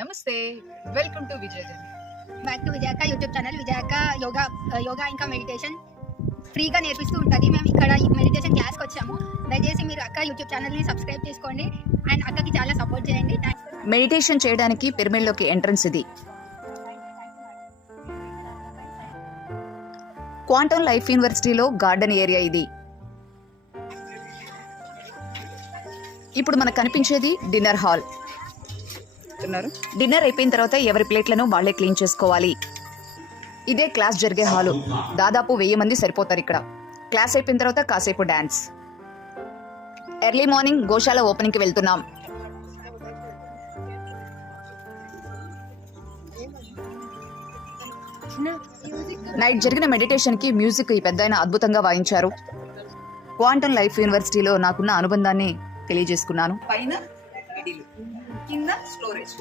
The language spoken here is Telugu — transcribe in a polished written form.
నమస్తే, welcome to Vijaya back to Vijayaka YouTube channel. Vijayaka yoga ఇంకా మెడిటేషన్ ఫ్రీగా నేర్పిస్తూ ఉంటుంది. మేము ఇక్కడ మెడిటేషన్ క్లాస్కి వచ్చాము. దయచేసి మీరు అక్క యూట్యూబ్ ఛానల్ని సబ్స్క్రైబ్ చేసుకోండి అండ్ అక్కకి చాలా సపోర్ట్ చేయండి. మెడిటేషన్ చేయడానికి పిరమిడ్లోకి ఎంట్రన్స్ ఇది. క్వాంటమ్ లైఫ్ యూనివర్సిటీలో గార్డెన్ ఏరియా ఇది. ఇప్పుడు మనకు కనిపించేది డిన్నర్ హాల్. డిన్నర్ అయిపోయిన తర్వాత ఎవరి ప్లేట్లను వాళ్లే క్లీన్ చేసుకోవాలి. ఇదే క్లాస్ జరిగే హాలు. దాదాపు 1000 మంది సరిపోతారు ఇక్కడ. క్లాస్ అయిపోయిన తర్వాత కాసేపు డాన్స్. ఎర్లీ మార్నింగ్ గోశాల ఓపెనింగ్ కి వెళ్తున్నాం. నైట్ జరిగిన మెడిటేషన్ కి మ్యూజిక్ ఈ పెద్దాయన అద్భుతంగా వాయించారు. క్వాంటమ్ లైఫ్ యూనివర్సిటీలో నాకున్న అనుబంధాన్ని తెలియజేసుకున్నాను. పైన కింద స్టోరేజ్.